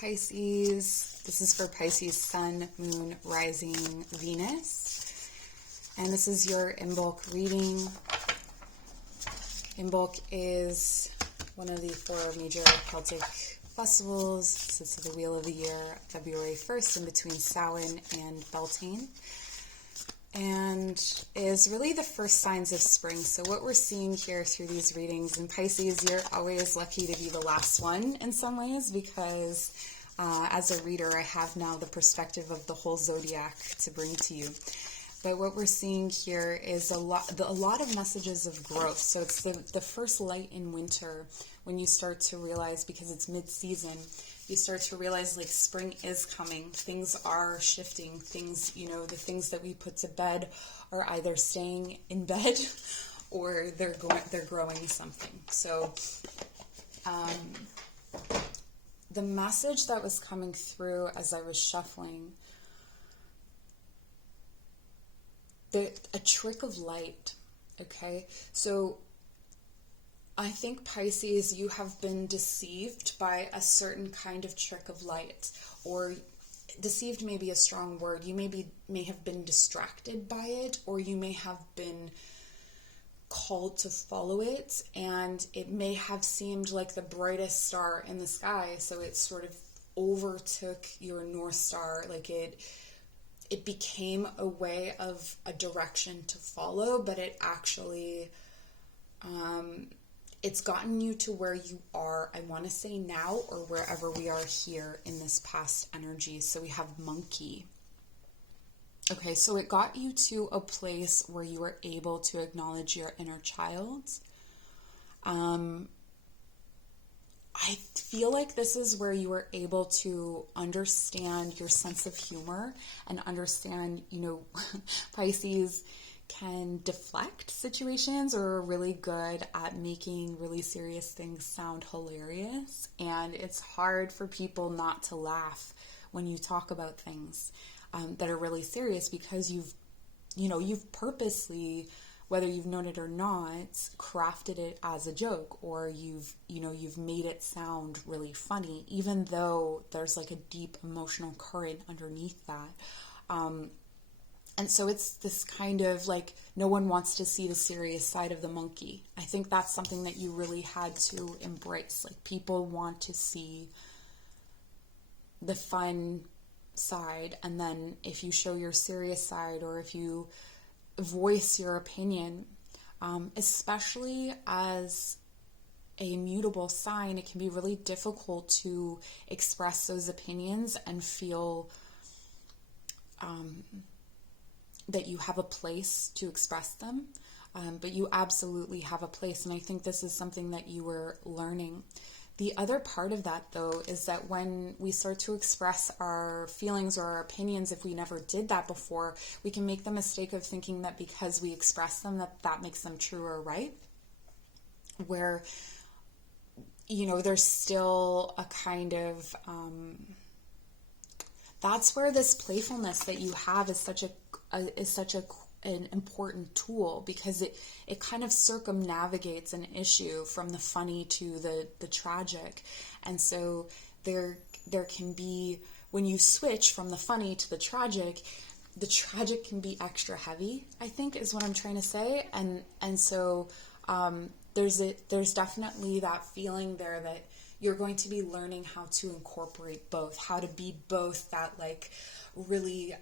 Pisces. This is for Pisces Sun, Moon, Rising, Venus. And this is your Imbolc reading. Imbolc is one of the 4 major Celtic festivals. This is the Wheel of the Year, February 1st, in between Samhain and Beltane. And is really the first signs of spring. So what we're seeing here through these readings in Pisces, you're always lucky to be the last one in some ways, because as a reader, I have now the perspective of the whole zodiac to bring to you. But what we're seeing here is a lot of messages of growth. So it's the first light in winter when you start to realize, because it's mid-season, you start to realize like spring is coming. Things are shifting. Things, the things that we put to bed are either staying in bed or they're growing something. So the message that was coming through as I was shuffling, a trick of light, okay? So I think, Pisces, you have been deceived by a certain kind of trick of light, or deceived may be a strong word. You may have been distracted by it, or you may have been called to follow it, and it may have seemed like the brightest star in the sky, so it sort of overtook your North Star, like it became a way of a direction to follow, but it actually, it's gotten you to where you are, I want to say now, or wherever we are here in this past energy. So we have monkey. Okay, so it got you to a place where you were able to acknowledge your inner child. I feel like this is where you were able to understand your sense of humor and understand, Pisces can deflect situations, or are really good at making really serious things sound hilarious. And it's hard for people not to laugh when you talk about things that are really serious, because you've purposely, whether you've known it or not, crafted it as a joke, or you've made it sound really funny, even though there's like a deep emotional current underneath that. And so it's this kind of like, no one wants to see the serious side of the monkey. I think that's something that you really had to embrace. Like, people want to see the fun side, and then if you show your serious side, or if you voice your opinion, especially as a mutable sign, it can be really difficult to express those opinions and feel that you have a place to express them, but you absolutely have a place, and I think this is something that you were learning. The other part of that, though, is that when we start to express our feelings or our opinions, if we never did that before, we can make the mistake of thinking that because we express them, that makes them true or right, where, there's still a kind of, that's where this playfulness that you have is such an important tool, because it kind of circumnavigates an issue from the funny to the tragic. And so there can be, when you switch from the funny to the tragic can be extra heavy, I think is what I'm trying to say. And so there's definitely that feeling there that you're going to be learning how to incorporate both, how to be both that like really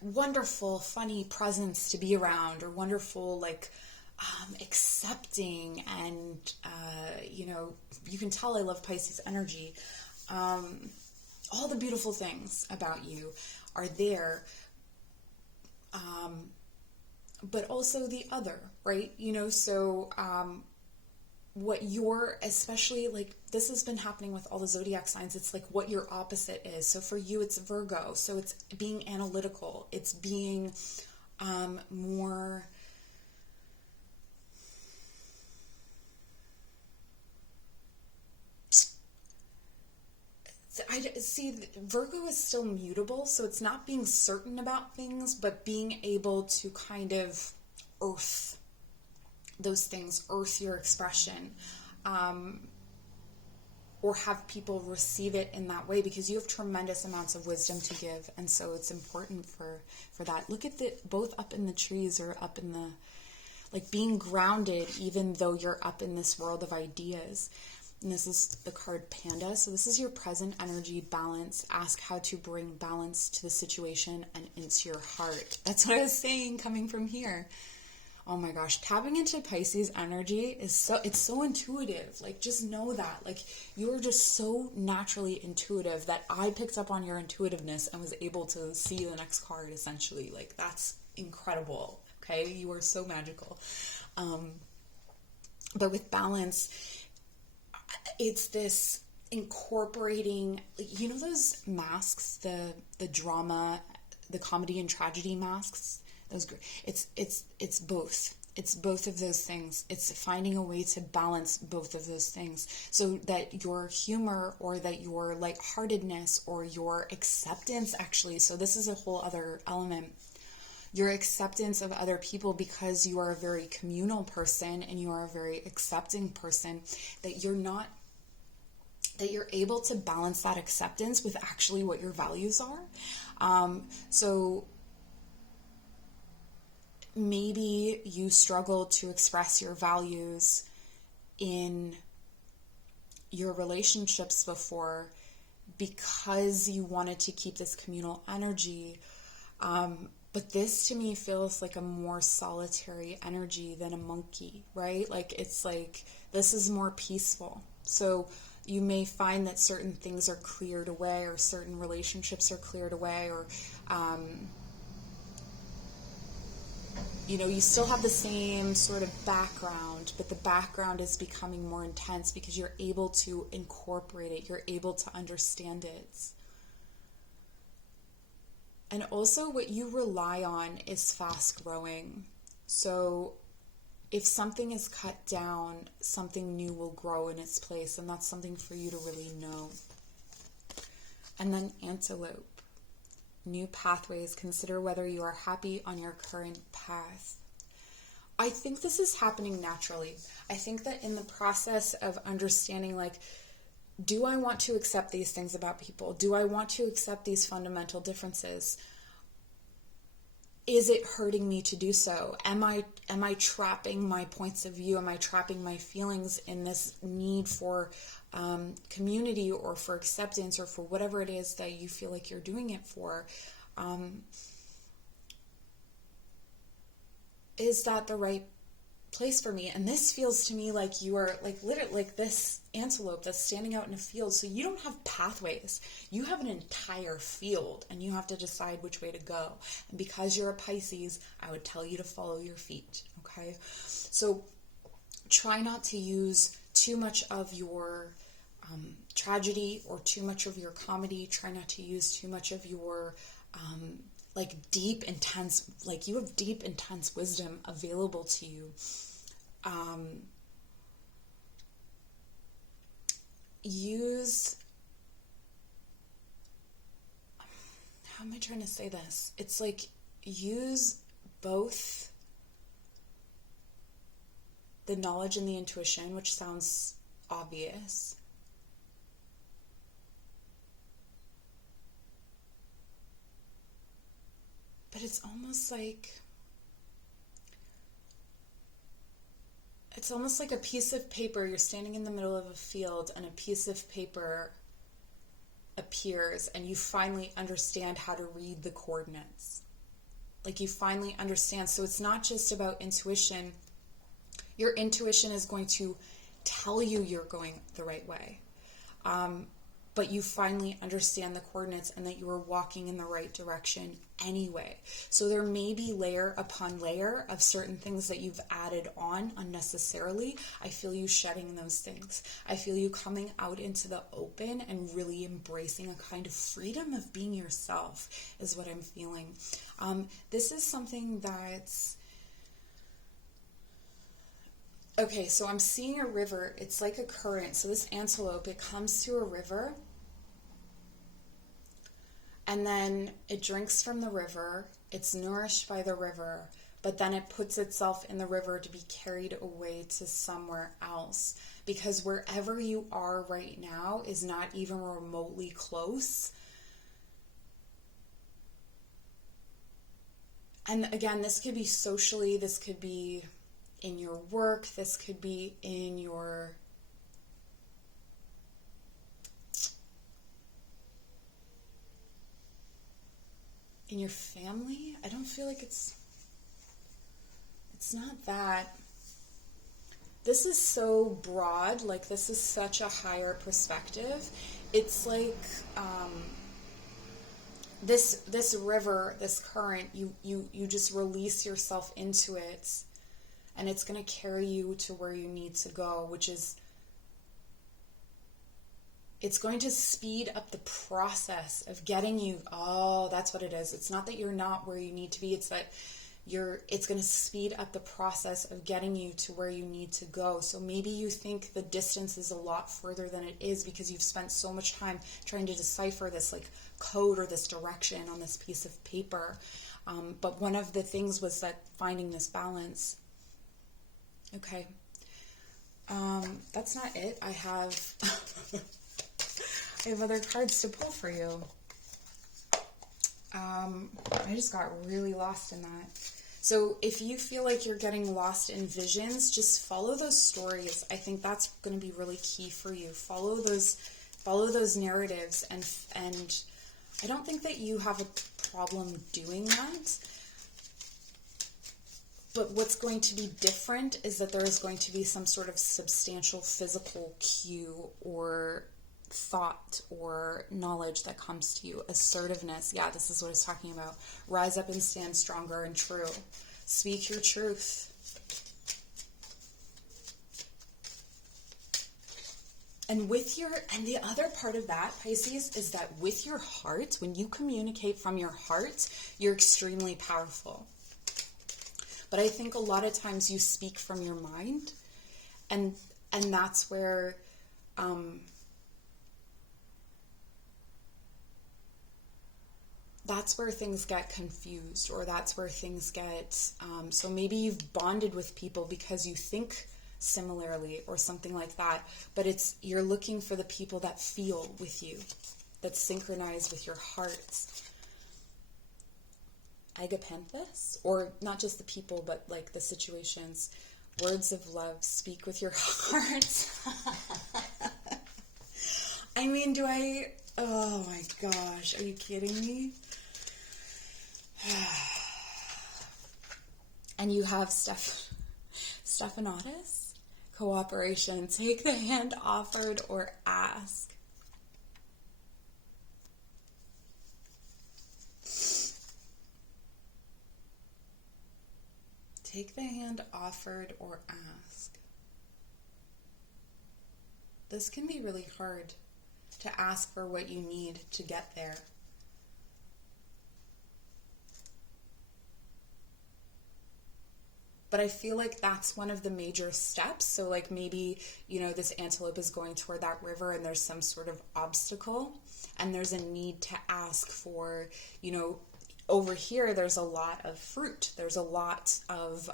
wonderful, funny presence to be around, or wonderful, like accepting, and you can tell I love Pisces energy. All the beautiful things about you are there, but also the other, right? So what you're, especially like this has been happening with all the zodiac signs, it's like what your opposite is. So for you, it's Virgo. So it's being analytical. It's being more, I see Virgo is still mutable. So it's not being certain about things, but being able to kind of earth those things, earth your expression. or have people receive it in that way, because you have tremendous amounts of wisdom to give. And so it's important for that. Look at both up in the trees or up in the, like, being grounded, even though you're up in this world of ideas. And this is the card Panda. So this is your present energy balance. Ask how to bring balance to the situation and into your heart. That's what I was saying coming from here. Oh my gosh, tapping into Pisces energy is so intuitive. Like, just know that. Like, you're just so naturally intuitive that I picked up on your intuitiveness and was able to see the next card, essentially. Like, that's incredible. Okay, you are so magical. But with balance, it's this incorporating, you know, those masks, the drama, the comedy and tragedy masks. It's both. It's both of those things. It's finding a way to balance both of those things so that your humor or that your lightheartedness or your acceptance, actually, so this is a whole other element, your acceptance of other people, because you are a very communal person and you are a very accepting person, that you're able to balance that acceptance with actually what your values are. So maybe you struggle to express your values in your relationships before because you wanted to keep this communal energy. But this to me feels like a more solitary energy than a monkey, right? Like, it's like, this is more peaceful. So you may find that certain things are cleared away, or certain relationships are cleared away, or, you know, you still have the same sort of background, but the background is becoming more intense because you're able to incorporate it. You're able to understand it. And also what you rely on is fast growing. So if something is cut down, something new will grow in its place. And that's something for you to really know. And then Antelope. New pathways. Consider whether you are happy on your current path. I think this is happening naturally. I think that in the process of understanding, like, do I want to accept these things about people? Do I want to accept these fundamental differences? Is it hurting me to do so? Am I trapping my points of view? Am I trapping my feelings in this need for community or for acceptance or for whatever it is that you feel like you're doing it for? Is that the right place for me? And this feels to me like you are like literally like this antelope that's standing out in a field. So you don't have pathways. You have an entire field and you have to decide which way to go. And because you're a Pisces, I would tell you to follow your feet. Okay. So try not to use too much of your tragedy or too much of your comedy. Try not to use too much of your like deep, intense, like you have deep, intense wisdom available to you. Use, how am I trying to say this? It's like use both the knowledge and the intuition, which sounds obvious, but it's almost like a piece of paper. You're standing in the middle of a field and a piece of paper appears and you finally understand how to read the coordinates. Like you finally understand. So it's not just about intuition. Your intuition is going to tell you you're going the right way. But you finally understand the coordinates and that you are walking in the right direction anyway. So there may be layer upon layer of certain things that you've added on unnecessarily. I feel you shedding those things. I feel you coming out into the open and really embracing a kind of freedom of being yourself is what I'm feeling. This is something that's... Okay, so I'm seeing a river. It's like a current. So this antelope, it comes to a river and then it drinks from the river. It's nourished by the river, but then it puts itself in the river to be carried away to somewhere else. Because wherever you are right now is not even remotely close. And again, this could be socially, this could be in your work, this could be in your family. I don't feel like it's not that. This is so broad, like this is such a higher perspective. It's like this river, this current, you just release yourself into it, and it's going to carry you to where you need to go, which is, it's going to speed up the process of getting you. Oh, that's what it is. It's not that you're not where you need to be. It's that it's going to speed up the process of getting you to where you need to go. So maybe you think the distance is a lot further than it is because you've spent so much time trying to decipher this like code or this direction on this piece of paper. But one of the things was that finding this balance. Okay. That's not it. I have other cards to pull for you. I just got really lost in that. So if you feel like you're getting lost in visions, just follow those stories. I think that's going to be really key for you. Follow those narratives, and I don't think that you have a problem doing that. But what's going to be different is that there is going to be some sort of substantial physical cue or thought or knowledge that comes to you. Assertiveness. Yeah, this is what it's talking about. Rise up and stand stronger and true. Speak your truth. And the other part of that, Pisces, is that with your heart, when you communicate from your heart, you're extremely powerful. But I think a lot of times you speak from your mind, and that's where things get confused, or that's where things get, so maybe you've bonded with people because you think similarly or something like that, but you're looking for the people that feel with you, that synchronize with your hearts. Agapanthus, or not just the people, but like the situations. Words of love, speak with your heart. I mean, oh my gosh, are you kidding me? And you have Stephanotis, cooperation, take the hand offered or ask. Take the hand offered or ask. This can be really hard, to ask for what you need to get there. But I feel like that's one of the major steps. So like maybe, this antelope is going toward that river and there's some sort of obstacle and there's a need to ask for, over here there's a lot of fruit. There's a lot of,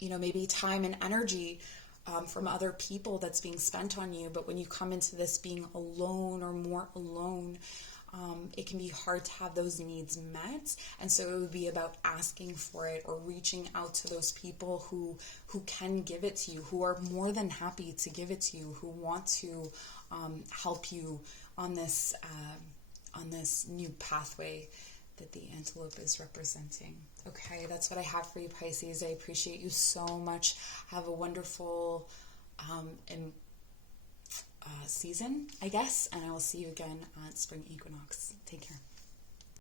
maybe time and energy from other people that's being spent on you. But when you come into this being alone or more alone, it can be hard to have those needs met. And so it would be about asking for it or reaching out to those people who can give it to you, who are more than happy to give it to you, who want to help you on this new pathway that the antelope is representing. Okay, that's what I have for you, Pisces. I appreciate you so much. Have a wonderful season, I guess, and I will see you again at spring equinox. Take care.